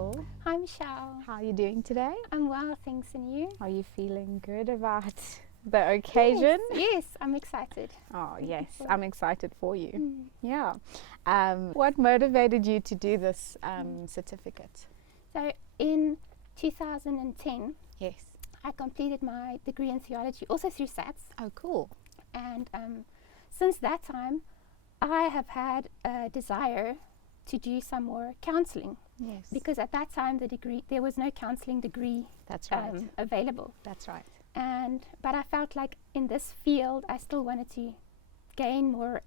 Lizel. Hi, Michelle. How are you doing today? I'm well, thanks, and you? Are you feeling good about the occasion? Yes, I'm excited. Oh, yes, I'm excited for you. Mm. Yeah. What motivated you to do this certificate? So, in 2010, Yes. I completed my degree in theology, also through SATS. Oh, cool. And since that time, I have had a desire to do some more counselling. Yes. Because at that time, there was no counselling degree That's right. available. That's right. But I felt like in this field, I still wanted to gain more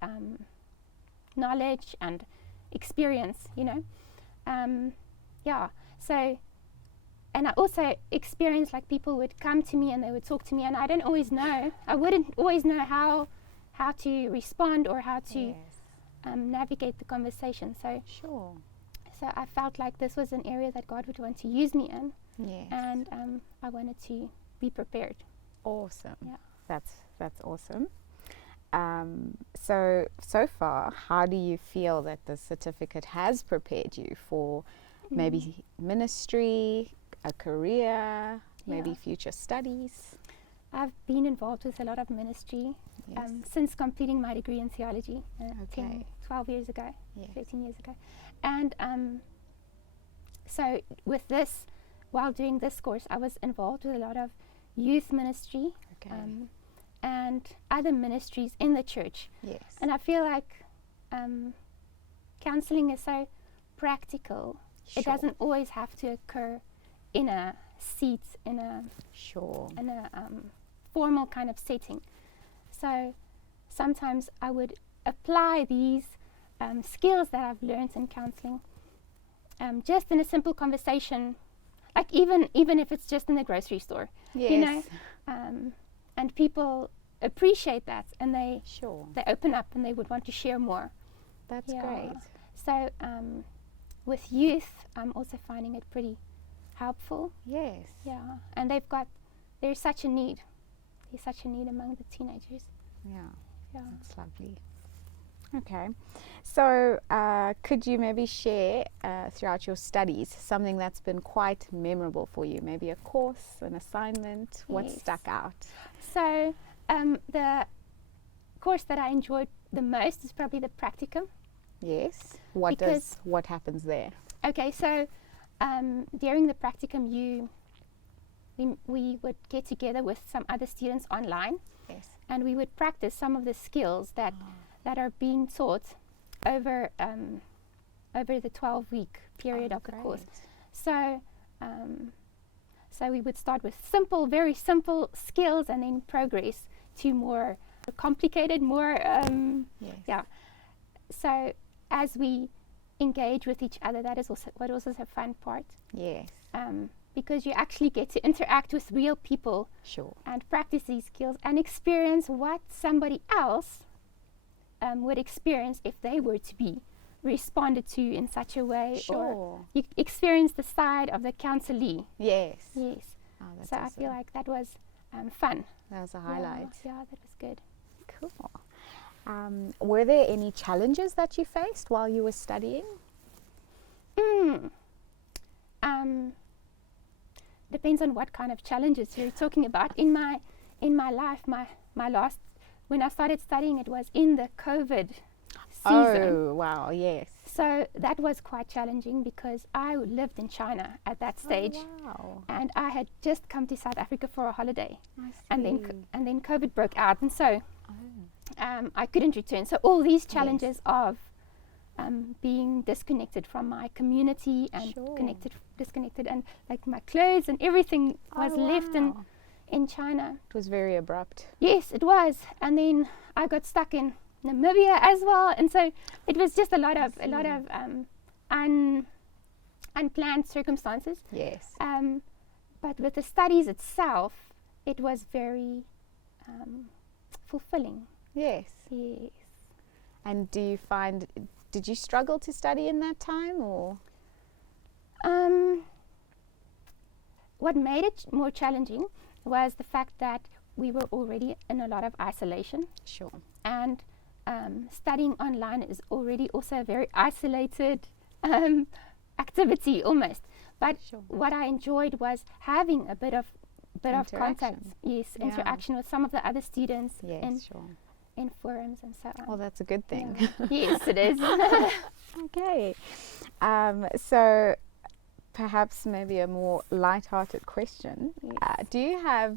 knowledge and experience, So, and I also experienced like people would come to me and they would talk to me, and I wouldn't always know how to respond or how to navigate the conversation. So I felt like this was an area that God would want to use me in. Yes. And I wanted to be prepared. Awesome. Yeah. That's awesome. So far, how do you feel that the certificate has prepared you for maybe ministry, a career, maybe future studies? I've been involved with a lot of ministry since completing my degree in theology 12 years ago, 13 years ago. And so with this, while doing this course, I was involved with a lot of youth ministry and other ministries in the church. Yes. And I feel like counseling is so practical. Sure. It doesn't always have to occur in a seat, in a formal kind of setting. So sometimes I would apply these skills that I've learned in counseling just in a simple conversation, like even if it's just in the grocery store. Yes. And people appreciate that, and they open up and they would want to share more. That's great. So with youth, I'm also finding it pretty helpful. Yes. Yeah, and there's such a need. There's such a need among the teenagers. Yeah. That's lovely. Okay. So could you maybe share throughout your studies something that's been quite memorable for you? Maybe a course, an assignment, what stuck out? So the course that I enjoyed the most is probably the practicum. Yes. What happens there? Okay, so during the practicum, we would get together with some other students online. Yes. And we would practice some of the skills that are being taught over the 12-week period of the course. So we would start with very simple skills, and then progress to more complicated, So as we engage with each other, that is also a fun part. Yes. Because you actually get to interact with real people. Sure. And practice these skills and experience what somebody else would experience if they were to be responded to in such a way. Sure. Or you experience the side of the counselee. Yes. Yes. Oh, that's so awesome. I feel like that was fun. That was a highlight. Yeah, that was good. Cool. Were there any challenges that you faced while you were studying? Depends on what kind of challenges you're talking about. In my life, my last, when I started studying, it was in the COVID season. Oh, wow, yes. So that was quite challenging because I lived in China at that stage. Oh, wow. And I had just come to South Africa for a holiday. I And then COVID broke out, and so Oh. I couldn't return. So all these challenges of being disconnected from my community and disconnected, and like my clothes and everything was left in China. It was very abrupt. Yes, it was. And then I got stuck in Namibia as well, and so it was just a lot of unplanned circumstances. Yes. But with the studies itself, it was very fulfilling. Yes. Yes. And did you struggle to study in that time, or? What made it more challenging was the fact that we were already in a lot of isolation. Sure. And studying online is already also a very isolated activity almost. But what I enjoyed was having a bit of contact, interaction with some of the other students in forums and so on. Well, that's a good thing. Yeah. Yes, it is. Okay. So perhaps maybe a more light-hearted question. Yes. Do you have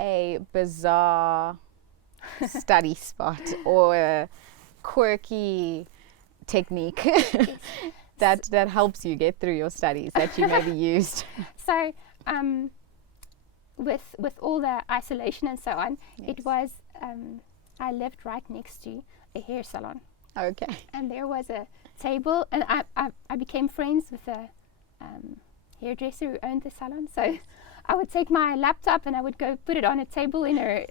a bizarre study spot or a quirky technique that helps you get through your studies that you maybe used? So, with all the isolation and so on, it was I lived right next to a hair salon. Okay. And there was a table, and I became friends with a hairdresser who owned the salon. So I would take my laptop and I would go put it on a table in her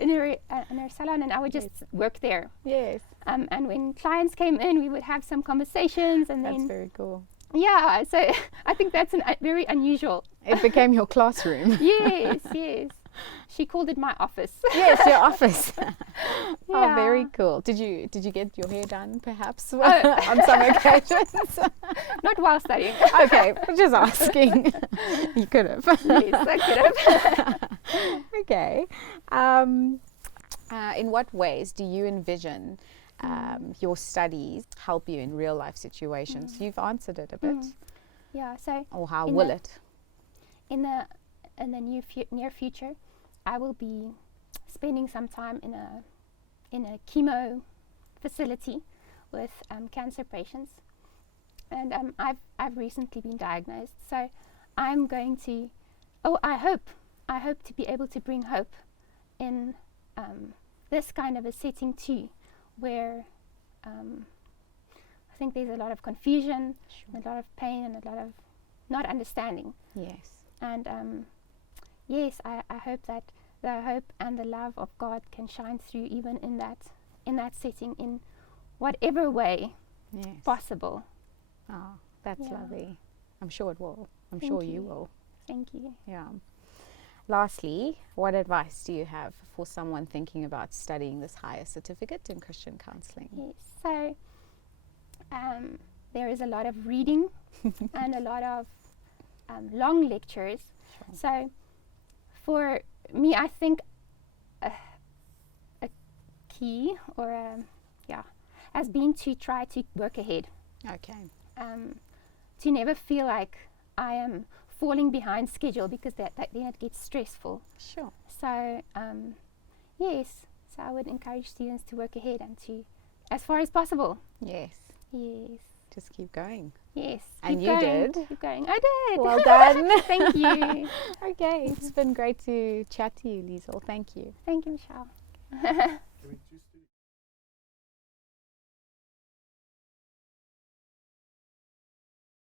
salon, and I would just work there. Yes. And when clients came in, we would have some conversations, and that's very cool. Yeah, so I think that's very unusual. It became your classroom. Yes, yes. She called it my office. Yes, your office. Oh, very cool. Did you get your hair done, perhaps, on some occasions? Not while studying. Okay, just asking. You could have. Yes, I could have. Okay. In what ways do you envision your studies help you in real life situations? You've answered it a bit. Yeah. So. Or how will it? In the near future, I will be spending some time in a chemo facility with cancer patients, and I've recently been diagnosed. So I'm going to. I hope to be able to bring hope in this kind of a setting too, where I think there's a lot of confusion, a lot of pain, and a lot of not understanding. Yes. And yes, I hope that the hope and the love of God can shine through even in that setting, in whatever way possible. Oh, that's lovely. I'm sure it will. I'm sure you will. Thank you. Yeah. Lastly, what advice do you have for someone thinking about studying this higher certificate in Christian counselling? Yes. So there is a lot of reading and a lot of long lectures. Sure. So for me, I think a key has been to try to work ahead. Okay. To never feel like I am falling behind schedule, because then it gets stressful. Sure. So yes, so I would encourage students to work ahead and to, as far as possible. Yes. Yes. Just keep going. Yes. And you did. Keep going. I did. Well done. Thank you. Okay, it's been great to chat to you, Lizel. Thank you. Thank you, Michelle.